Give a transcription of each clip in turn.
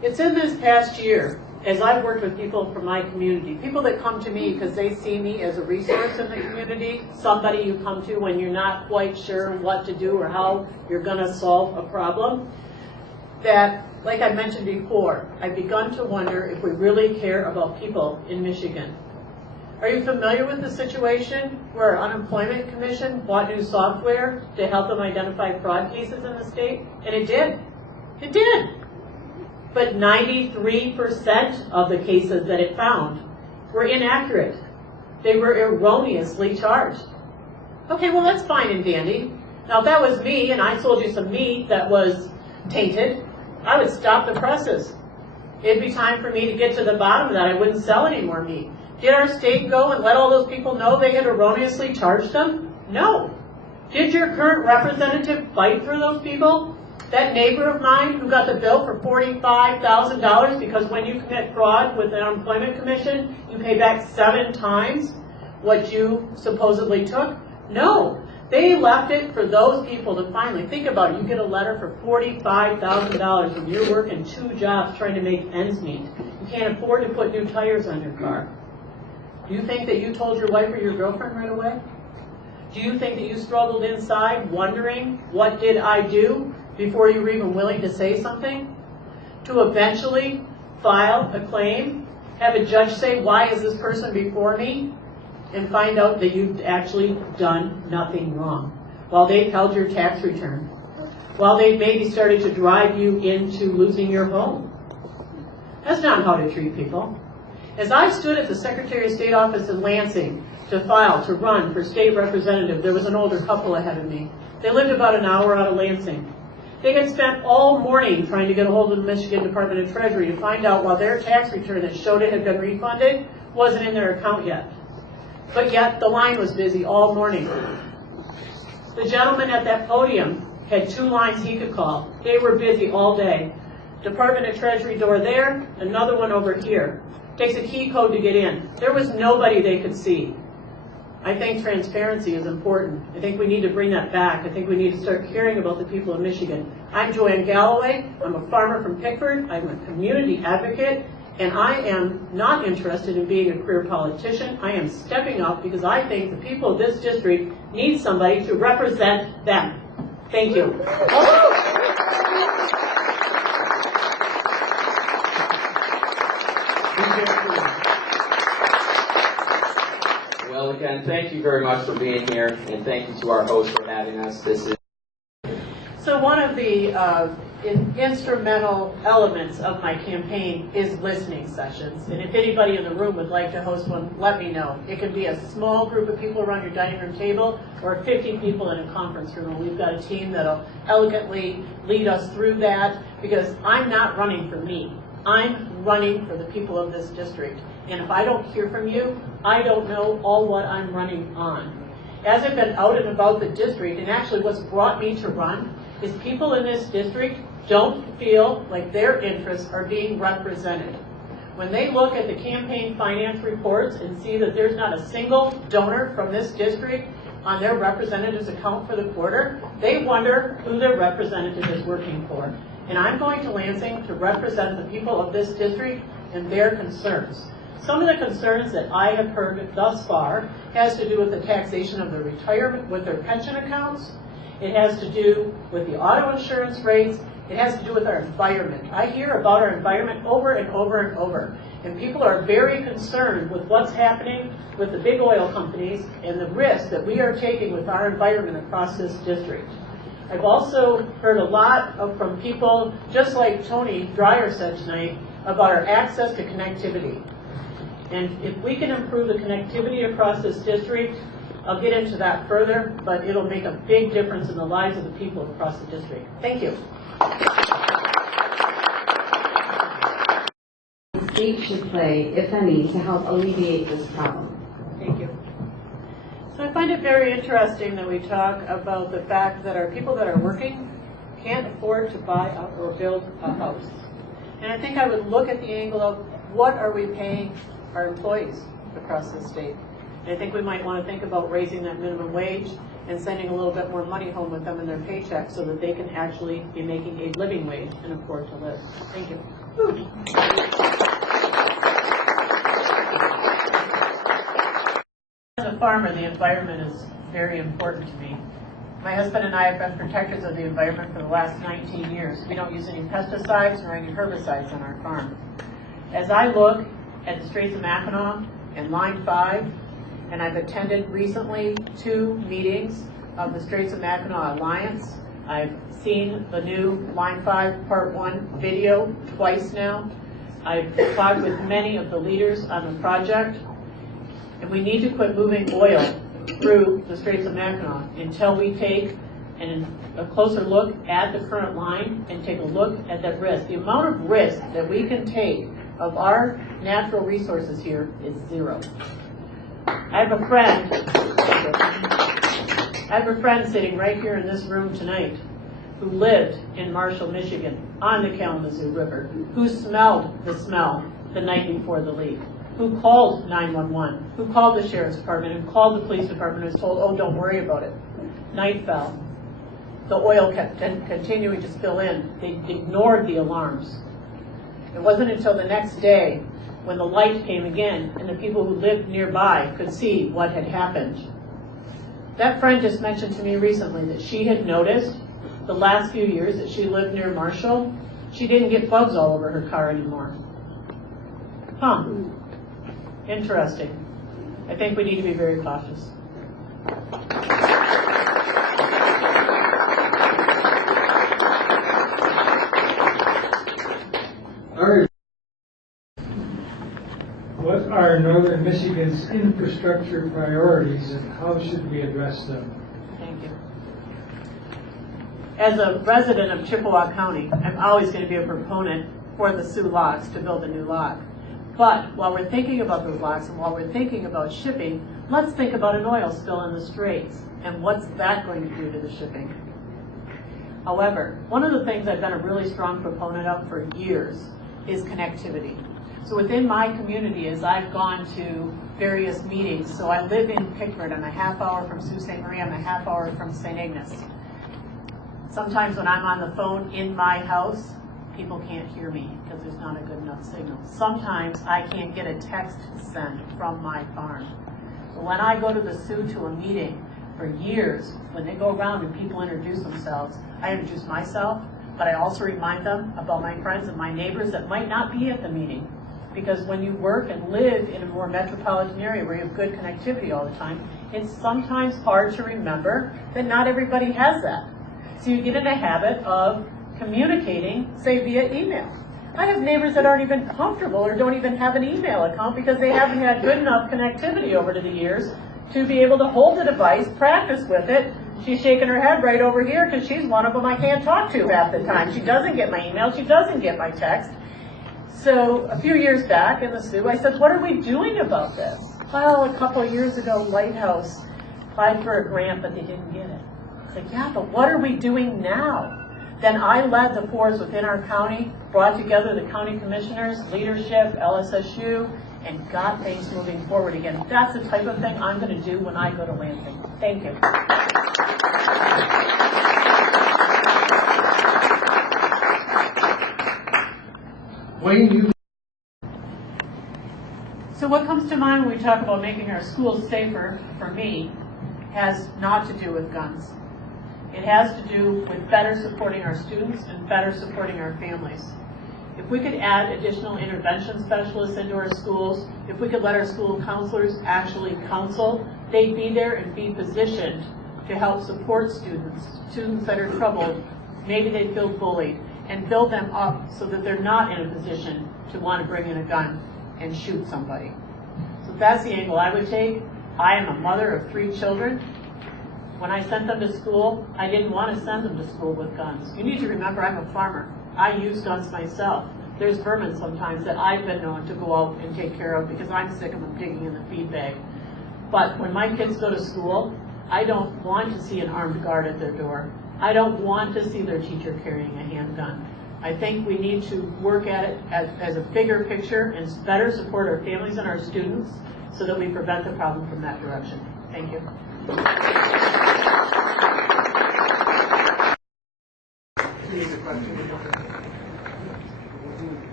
It's in this past year, as I've worked with people from my community, people that come to me because they see me as a resource in the community, somebody you come to when you're not quite sure what to do or how you're going to solve a problem, that, like I mentioned before, I've begun to wonder if we really care about people in Michigan. Are you familiar with the situation where our Unemployment Commission bought new software to help them identify fraud cases in the state? And it did. It did. But 93% of the cases that it found were inaccurate. They were erroneously charged. Okay, well that's fine and dandy. Now if that was me and I sold you some meat that was tainted, I would stop the presses. It'd be time for me to get to the bottom of that. I wouldn't sell any more meat. Did our state go and let all those people know they had erroneously charged them? No. Did your current representative fight for those people? That neighbor of mine who got the bill for $45,000 because when you commit fraud with the Unemployment Commission, you pay back 7 times what you supposedly took? No. They left it for those people to finally, think about it, you get a letter for $45,000 when you're working 2 jobs trying to make ends meet. You can't afford to put new tires on your car. Do you think that you told your wife or your girlfriend right away? Do you think that you struggled inside wondering, what did I do, before you were even willing to say something? To eventually file a claim, have a judge say, why is this person before me? And find out that you've actually done nothing wrong. While they've held your tax return. While they've maybe started to drive you into losing your home. That's not how to treat people. As I stood at the Secretary of State office in Lansing to run for state representative, there was an older couple ahead of me. They lived about an hour out of Lansing. They had spent all morning trying to get a hold of the Michigan Department of Treasury to find out why their tax return that showed it had been refunded wasn't in their account yet. But yet the line was busy all morning. The gentleman at that podium had 2 lines he could call. They were busy all day. Department of Treasury door there, another one over here. Takes a key code to get in. There was nobody they could see. I think transparency is important. I think we need to bring that back. I think we need to start caring about the people of Michigan. I'm Joanne Galloway. I'm a farmer from Pickford. I'm a community advocate. And I am not interested in being a career politician. I am stepping up because I think the people of this district need somebody to represent them. Thank you. Well, again, thank you very much for being here, and thank you to our host for having us. So one of the instrumental elements of my campaign is listening sessions. And if anybody in the room would like to host one, let me know. It can be a small group of people around your dining room table or 50 people in a conference room. We've got a team that'll elegantly lead us through that because I'm not running for me. I'm running for the people of this district. And if I don't hear from you, I don't know all what I'm running on. As I've been out and about the district, and actually what's brought me to run is people in this district don't feel like their interests are being represented. When they look at the campaign finance reports and see that there's not a single donor from this district on their representative's account for the quarter, they wonder who their representative is working for. And I'm going to Lansing to represent the people of this district and their concerns. Some of the concerns that I have heard thus far has to do with the taxation of their retirement, with their pension accounts. It has to do with the auto insurance rates. It has to do with our environment. I hear about our environment over and over and over. And people are very concerned with what's happening with the big oil companies and the risk that we are taking with our environment across this district. I've also heard a lot from people, just like Tony Dreyer said tonight, about our access to connectivity. And if we can improve the connectivity across this district, I'll get into that further, but it'll make a big difference in the lives of the people across the district. Thank you. The state should play, if any, to help alleviate this problem. Thank you. So I find it very interesting that we talk about the fact that our people that are working can't afford to buy or build a house. And I think I would look at the angle of what are we paying our employees across the state. And I think we might want to think about raising that minimum wage and sending a little bit more money home with them in their paycheck so that they can actually be making a living wage and afford to live. Thank you. As a farmer, the environment is very important to me. My husband and I have been protectors of the environment for the last 19 years. We don't use any pesticides nor any herbicides on our farm. As I look at the Straits of Mackinac and Line 5, and I've attended recently 2 meetings of the Straits of Mackinac Alliance. I've seen the new Line 5 Part 1 video twice now. I've talked with many of the leaders on the project, and we need to quit moving oil through the Straits of Mackinac until we take a closer look at the current line and take a look at that risk. The amount of risk that we can take of our natural resources here is 0. I have a friend sitting right here in this room tonight who lived in Marshall, Michigan on the Kalamazoo River, who smelled the smell the night before the leak, who called 911, who called the sheriff's department and called the police department and was told, oh, don't worry about it. Night fell. The oil kept continuing to spill in. They ignored the alarms. It wasn't until the next day when the light came again and the people who lived nearby could see what had happened. That friend just mentioned to me recently that she had noticed the last few years that she lived near Marshall, she didn't get bugs all over her car anymore. Huh. Interesting. I think we need to be very cautious. What are Northern Michigan's infrastructure priorities and how should we address them? Thank you. As a resident of Chippewa County, I'm always going to be a proponent for the Sioux locks to build a new lock. But while we're thinking about those locks and while we're thinking about shipping, let's think about an oil spill in the Straits and what's that going to do to the shipping. However, one of the things I've been a really strong proponent of for years is connectivity. So within my community, as I've gone to various meetings, so I live in Pickford, I'm a half hour from Sault Ste. Marie, I'm a half hour from St. Ignace. Sometimes when I'm on the phone in my house, people can't hear me because there's not a good enough signal. Sometimes I can't get a text sent from my farm. So when I go to the Sioux to a meeting, for years, when they go around and people introduce themselves, I introduce myself, but I also remind them about my friends and my neighbors that might not be at the meeting. Because when you work and live in a more metropolitan area where you have good connectivity all the time, it's sometimes hard to remember that not everybody has that. So you get in a habit of communicating, say, via email. I have neighbors that aren't even comfortable or don't even have an email account because they haven't had good enough connectivity over the years to be able to hold the device, practice with it. She's shaking her head right over here because she's one of them I can't talk to half the time. She doesn't get my email, she doesn't get my text. So a few years back in the Sioux, I said, what are we doing about this? Well, a couple of years ago, Lighthouse applied for a grant, but they didn't get it. I said, yeah, but what are we doing now? Then I led the force within our county, brought together the county commissioners, leadership, LSSU, and got things moving forward again. That's the type of thing I'm going to do when I go to Lansing. Thank you. So what comes to mind when we talk about making our schools safer, for me, has not to do with guns. It has to do with better supporting our students and better supporting our families. If we could add additional intervention specialists into our schools, if we could let our school counselors actually counsel, they'd be there and be positioned to help support students that are troubled, maybe they feel bullied, and build them up so that they're not in a position to want to bring in a gun and shoot somebody. So that's the angle I would take. I am a mother of 3 children. When I sent them to school, I didn't want to send them to school with guns. You need to remember I'm a farmer. I use guns myself. There's vermin sometimes that I've been known to go out and take care of because I'm sick of them digging in the feed bag. But when my kids go to school, I don't want to see an armed guard at their door. I don't want to see their teacher carrying a handgun. I think we need to work at it as a bigger picture and better support our families and our students so that we prevent the problem from that direction. Thank you.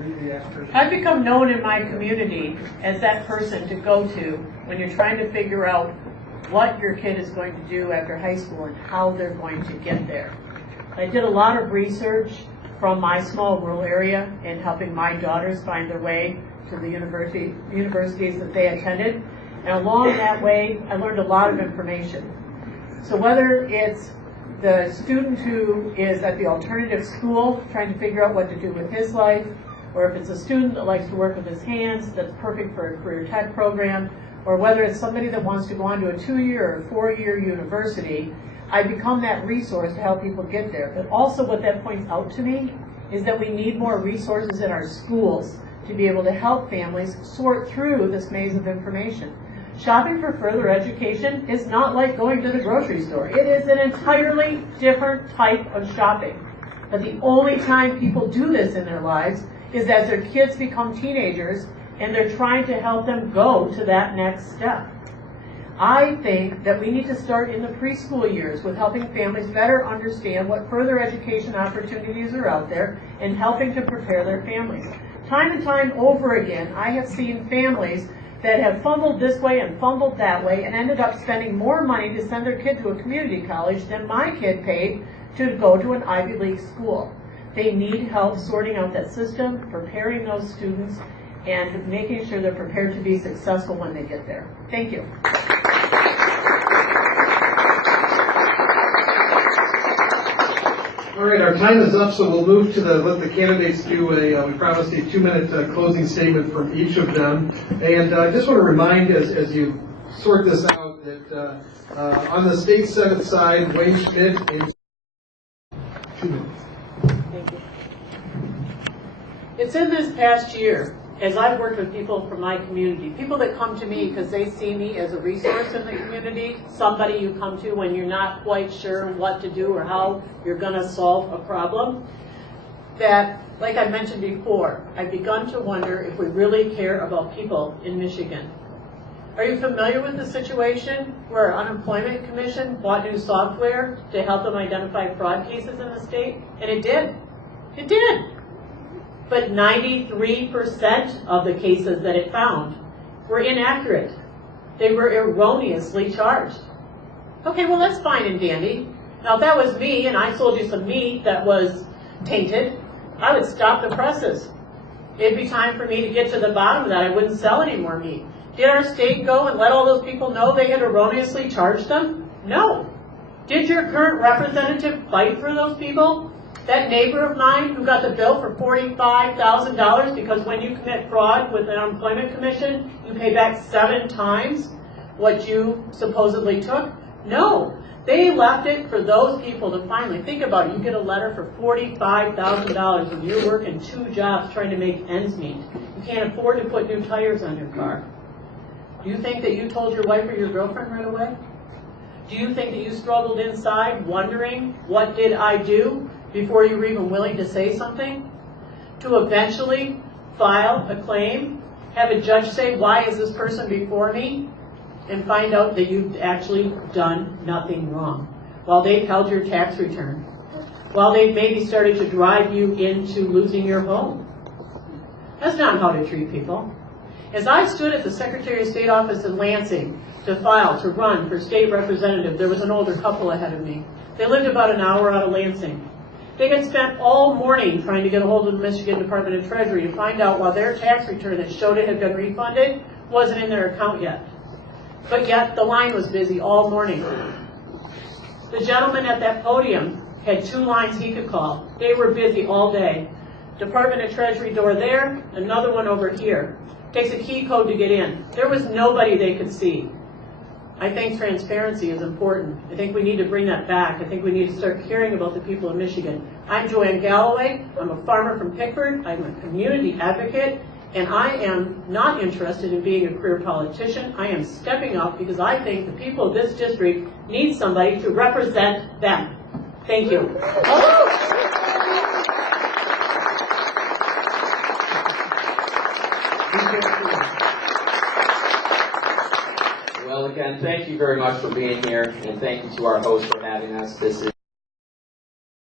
immediately after? I've become known in my community as that person to go to when you're trying to figure out what your kid is going to do after high school and how they're going to get there. I did a lot of research from my small rural area in helping my daughters find their way to the universities that they attended. And along that way, I learned a lot of information. So whether it's the student who is at the alternative school trying to figure out what to do with his life, or if it's a student that likes to work with his hands that's perfect for a career tech program, or whether it's somebody that wants to go on to a 2-year or 4-year university, I become that resource to help people get there. But also what that points out to me is that we need more resources in our schools to be able to help families sort through this maze of information. Shopping for further education is not like going to the grocery store. It is an entirely different type of shopping. But the only time people do this in their lives is as their kids become teenagers and they're trying to help them go to that next step. I think that we need to start in the preschool years with helping families better understand what further education opportunities are out there and helping to prepare their families. Time and time over again, I have seen families that have fumbled this way and fumbled that way and ended up spending more money to send their kid to a community college than my kid paid to go to an Ivy League school. They need help sorting out that system, preparing those students, and making sure they're prepared to be successful when they get there. Thank you. All right, our time is up, so we'll move to let the candidates do we promised a 2-minute closing statement from each of them. And I just want to remind, as you sort this out, that on the state Senate side, Wayne Schmidt is 2 minutes. Thank you. It's in this past year, as I've worked with people from my community, people that come to me because they see me as a resource in the community, somebody you come to when you're not quite sure what to do or how you're going to solve a problem, that, like I mentioned before, I've begun to wonder if we really care about people in Michigan. Are you familiar with the situation where our Unemployment Commission bought new software to help them identify fraud cases in the state? And it did. It did. But 93% of the cases that it found were inaccurate. They were erroneously charged. Okay, well, that's fine and dandy. Now, if that was me and I sold you some meat that was tainted, I would stop the presses. It'd be time for me to get to the bottom of that. I wouldn't sell any more meat. Did our state go and let all those people know they had erroneously charged them? No. Did your current representative fight for those people? That neighbor of mine who got the bill for $45,000 because when you commit fraud with an unemployment commission, you pay back 7 times what you supposedly took? No. They left it for those people to finally, think about it, you get a letter for $45,000 when you're working 2 jobs trying to make ends meet. You can't afford to put new tires on your car. Do you think that you told your wife or your girlfriend right away? Do you think that you struggled inside wondering, what did I do, before you were even willing to say something? To eventually file a claim, have a judge say, why is this person before me? And find out that you've actually done nothing wrong. While they've held your tax return. While they've maybe started to drive you into losing your home. That's not how to treat people. As I stood at the Secretary of State office in Lansing to run for state representative, there was an older couple ahead of me. They lived about an hour out of Lansing. They had spent all morning trying to get a hold of the Michigan Department of Treasury to find out why their tax return that showed it had been refunded wasn't in their account yet. But yet the line was busy all morning. The gentleman at that podium had 2 lines he could call. They were busy all day. Department of Treasury door there, another one over here. Takes a key code to get in. There was nobody they could see. I think transparency is important. I think we need to bring that back. I think we need to start caring about the people of Michigan. I'm Joanne Galloway. I'm a farmer from Pickford. I'm a community advocate. And I am not interested in being a career politician. I am stepping up because I think the people of this district need somebody to represent them. Thank you. Well, again, thank you very much for being here, and thank you to our host for having us. This is